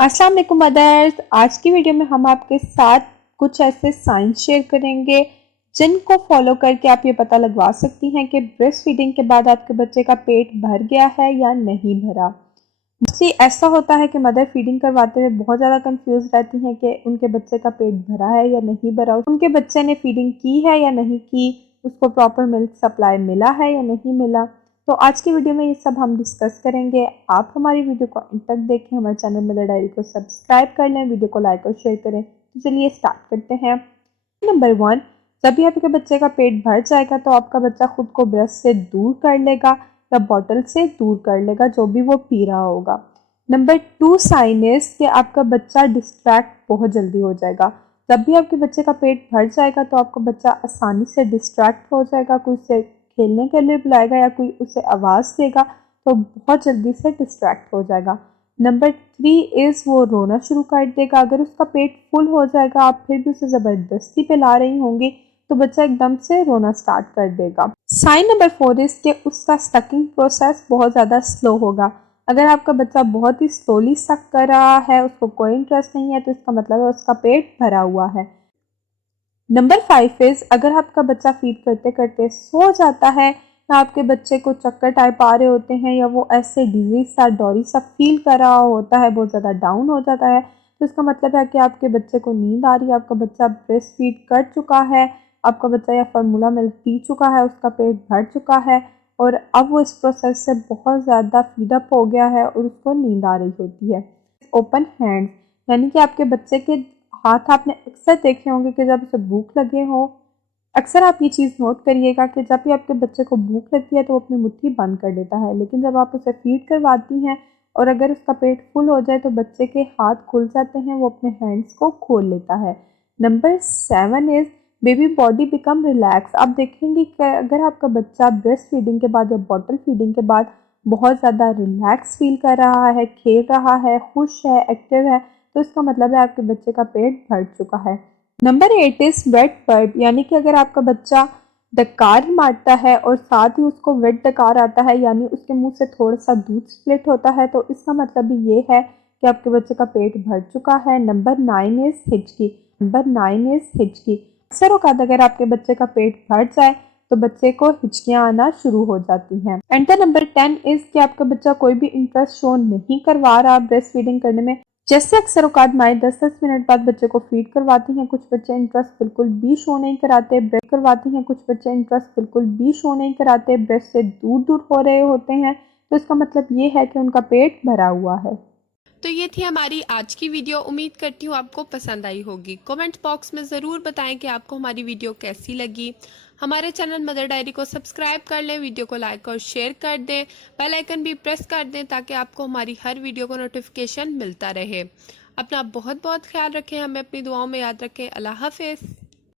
अस्सलाम वालेकुम मदर्स। आज की वीडियो में हम आपके साथ कुछ ऐसे साइंस शेयर करेंगे जिनको फॉलो करके आप ये पता लगवा सकती हैं कि ब्रेस्ट फीडिंग के बाद आपके बच्चे का पेट भर गया है या नहीं भरा। मोस्टली ऐसा होता है कि मदर फीडिंग करवाते हुए बहुत ज़्यादा कंफ्यूज रहती हैं कि उनके बच्चे का पेट भरा है या नहीं भरा, उनके बच्चे ने फीडिंग की है या नहीं की, उसको प्रॉपर मिल्क सप्लाई मिला है या नहीं मिला। तो आज की वीडियो में ये सब हम डिस्कस करेंगे। आप हमारी वीडियो को अंत तक देखें, हमारे चैनल मदर डायरी को सब्सक्राइब कर लें, वीडियो को लाइक और शेयर करें। तो चलिए स्टार्ट करते हैं। नंबर 1, जब भी आपके बच्चे का पेट भर जाएगा तो आपका बच्चा खुद को ब्रेस्ट से दूर कर लेगा या बॉटल से दूर कर लेगा जो भी वो पी रहा होगा। नंबर 2 साइन इज कि आपका बच्चा डिस्ट्रैक्ट बहुत जल्दी हो जाएगा। जब भी आपके बच्चे का पेट भर जाएगा तो आपका बच्चा आसानी से डिस्ट्रैक्ट हो जाएगा, कोई उसे खेलने के लिए बुलाएगा या कोई उसे आवाज़ देगा तो बहुत जल्दी से डिस्ट्रैक्ट हो जाएगा। नंबर 3 इज़ वो रोना शुरू कर देगा। अगर उसका पेट फुल हो जाएगा, आप फिर भी उसे ज़बरदस्ती पिला रही होंगी तो बच्चा एकदम से रोना स्टार्ट कर देगा। साइन नंबर 4 इज़ कि उसका सकिंग प्रोसेस बहुत ज़्यादा स्लो होगा। अगर आपका बच्चा बहुत ही स्लोली सक कर रहा है, उसको कोई इंटरेस्ट नहीं है, तो इसका मतलब है उसका पेट भरा हुआ है। नंबर 5 इज़ अगर आपका बच्चा फीड करते करते सो जाता है या आपके बच्चे को चक्कर टाइप आ रहे होते हैं या वो ऐसे डिजीज सा डोरी सा फील कर रहा होता है, बहुत ज़्यादा डाउन हो जाता है, तो इसका मतलब है कि आपके बच्चे को नींद आ रही है, आपका बच्चा ब्रेस्ट फीड कर चुका है, आपका बच्चा या फार्मूला मिल्क पी चुका है, उसका पेट भर चुका है और अब वो इस प्रोसेस से बहुत ज़्यादा फीडअप हो गया है और उसको नींद आ रही होती है। ओपन हैंड यानी कि आपके बच्चे के हाथ आपने अक्सर देखे होंगे कि जब उसे भूख लगे हो, अक्सर आप ये चीज़ नोट करिएगा कि जब भी आपके बच्चे को भूख लगती है तो वो अपनी मुट्ठी बंद कर देता है, लेकिन जब आप उसे फीड करवाती हैं और अगर उसका पेट फुल हो जाए तो बच्चे के हाथ खुल जाते हैं, वो अपने हैंड्स को खोल लेता है। Number 7 is baby body become relax. आप देखेंगे कि अगर आपका बच्चा ब्रेस्ट फीडिंग के बाद या बॉटल फीडिंग के बाद बहुत ज़्यादा रिलैक्स फील कर रहा है, खेल रहा है, खुश है, एक्टिव है, तो इसका मतलब है आपके बच्चे का पेट भर चुका है। नंबर 8 इज वेट बर्प, यानी कि अगर आपका बच्चा डकार मारता है और साथ ही उसको वेट डकार आता है, यानी उसके मुंह से थोड़ा सा दूध स्प्लिट होता है, तो इसका मतलब भी ये है कि आपके बच्चे का पेट भर चुका है। नंबर 9 इज हिचकी। नंबर 9 इज हिचकी। अक्सर औकात अगर आपके बच्चे का पेट भर जाए तो बच्चे को हिचकियां आना शुरू हो जाती हैं। एंड द नंबर 10 इज कि आपका बच्चा कोई भी इंटरेस्ट शो नहीं करवा रहा ब्रेस्ट फीडिंग करने में। जैसे अक्सर औकात माएँ 10-10 मिनट बाद बच्चे को फीड करवाती हैं, कुछ बच्चे इंटरेस्ट बिल्कुल भी शो नहीं कराते, ब्रेस्ट करवाती हैं, कुछ बच्चे इंटरेस्ट बिल्कुल भी शो नहीं कराते, ब्रेस्ट से दूर-दूर हो रहे होते हैं, तो इसका मतलब ये है कि उनका पेट भरा हुआ है। तो ये थी हमारी आज की वीडियो। उम्मीद करती हूँ आपको पसंद आई होगी। कमेंट बॉक्स में ज़रूर बताएं कि आपको हमारी वीडियो कैसी लगी। हमारे चैनल मदर डायरी को सब्सक्राइब कर लें, वीडियो को लाइक और शेयर कर दें, बेल आइकन भी प्रेस कर दें ताकि आपको हमारी हर वीडियो को नोटिफिकेशन मिलता रहे। अपना बहुत बहुत ख्याल रखें, हमें अपनी दुआओं में याद रखें। अल्लाह हाफिज़।